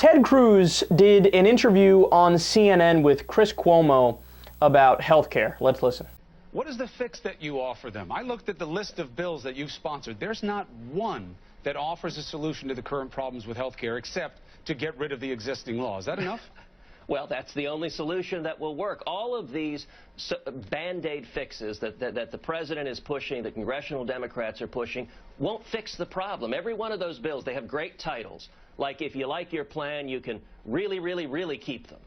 Ted Cruz did an interview on CNN with Chris Cuomo about health care. Let's listen. What is the fix that you offer them? I looked at the list of bills that you've sponsored. There's not one that offers a solution to the current problems with health care except to get rid of the existing law. Is that enough? Well, that's the only solution that will work. All of these Band-Aid fixes that the president is pushing, the congressional Democrats are pushing, won't fix the problem. Every one of those bills, they have great titles. Like, if you like your plan, you can really keep them.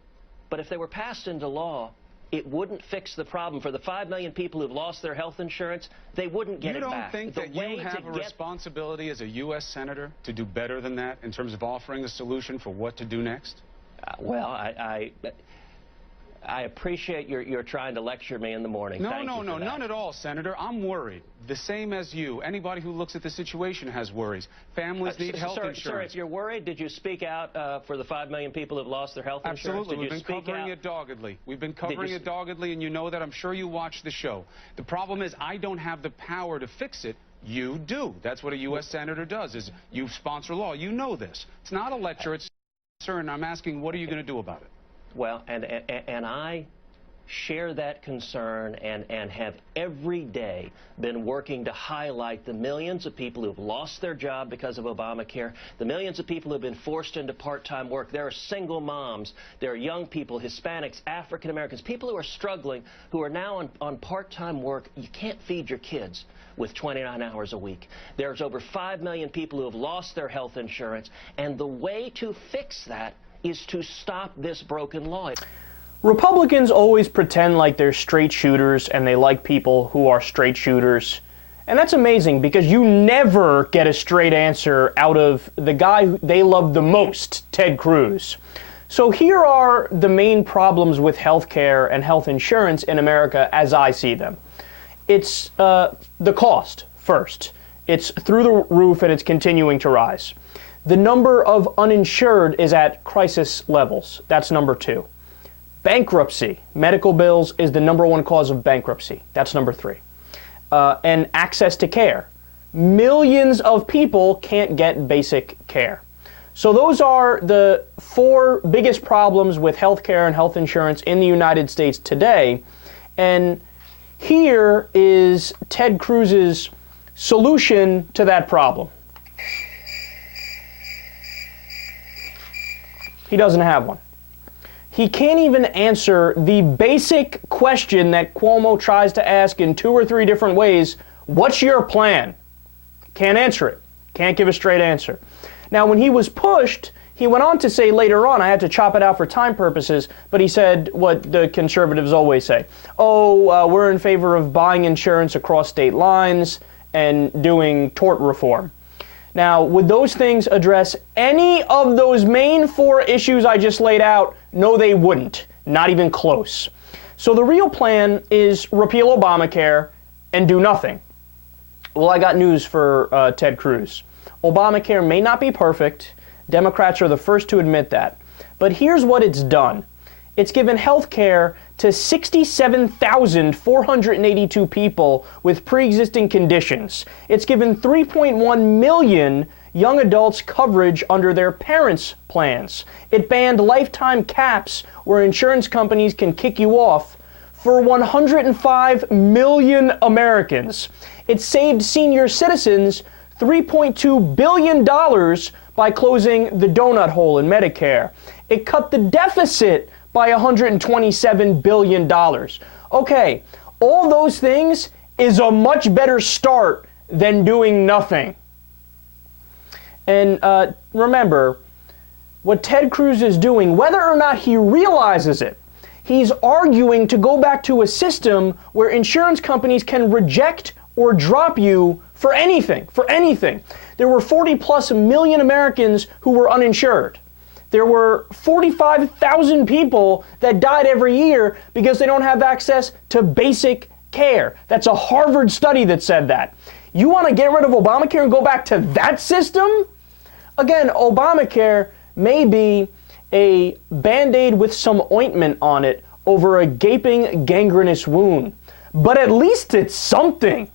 But if they were passed into law, it wouldn't fix the problem. For the 5 million people who've lost their health insurance, they wouldn't get it back. You don't think that you have a responsibility as a U.S. Senator to do better than that in terms of offering a solution for what to do next? Well, I appreciate you're trying to lecture me in the morning. No, none at all, Senator. I'm worried. The same as you. Anybody who looks at the situation has worries. Families need health insurance. Sir, if you're worried, did you speak out for the 5 million people who've lost their health insurance? Absolutely. We've been covering it doggedly. We've been covering it doggedly, and you know that. I'm sure you watch the show. The problem is I don't have the power to fix it. You do. That's what a U.S. Senator does, is you sponsor law. You know this. It's not a lecture. It's and I'm asking, what are you going to do about it? Well, and I share that concern and have every day been working to highlight the millions of people who've lost their job because of Obamacare, the millions of people who've been forced into part-time work. There are single moms, there are young people, Hispanics, African Americans, people who are struggling, who are now on part-time work. You can't feed your kids with 29 hours a week. There's over 5 million people who have lost their health insurance, and the way to fix that is to stop this broken law. Republicans always pretend like they're straight shooters and they like people who are straight shooters. And that's amazing because you never get a straight answer out of the guy they love the most, Ted Cruz. So here are the main problems with health care and health insurance in America as I see them. It's the cost, first. It's through the roof and it's continuing to rise. The number of uninsured is at crisis levels. That's number 2. Bankruptcy, medical bills, is the number 1 cause of bankruptcy. That's number 3. And access to care. Millions of people can't get basic care. So those are the 4 biggest problems with health care and health insurance in the United States today. And here is Ted Cruz's solution to that problem. He doesn't have one. He can't even answer the basic question that Cuomo tries to ask in 2 or 3 different ways. What's your plan? Can't answer it. Can't give a straight answer. Now, when he was pushed, he went on to say later on, I had to chop it out for time purposes, but he said what the conservatives always say. We're in favor of buying insurance across state lines and doing tort reform. Now, would those things address any of those main 4 issues I just laid out? No, they wouldn't. Not even close. So the real plan is repeal Obamacare and do nothing. Well, I got news for Ted Cruz. Obamacare may not be perfect. Democrats are the first to admit that. But here's what it's done. It's given health care to 67,482 people with pre-existing conditions. It's given 3.1 million young adults coverage under their parents' plans. It banned lifetime caps where insurance companies can kick you off for 105 million Americans. It saved senior citizens $3.2 billion by closing the donut hole in Medicare. It cut the deficit by $127 billion. Okay, all those things is a much better start than doing nothing. And remember, what Ted Cruz is doing, whether or not he realizes it, he's arguing to go back to a system where insurance companies can reject or drop you for anything, There were 40+ million Americans who were uninsured. There were 45,000 people that died every year because they don't have access to basic care. That's a Harvard study that said that. You want to get rid of Obamacare and go back to that system? Again, Obamacare may be a Band-Aid with some ointment on it over a gaping, gangrenous wound. But at least it's something.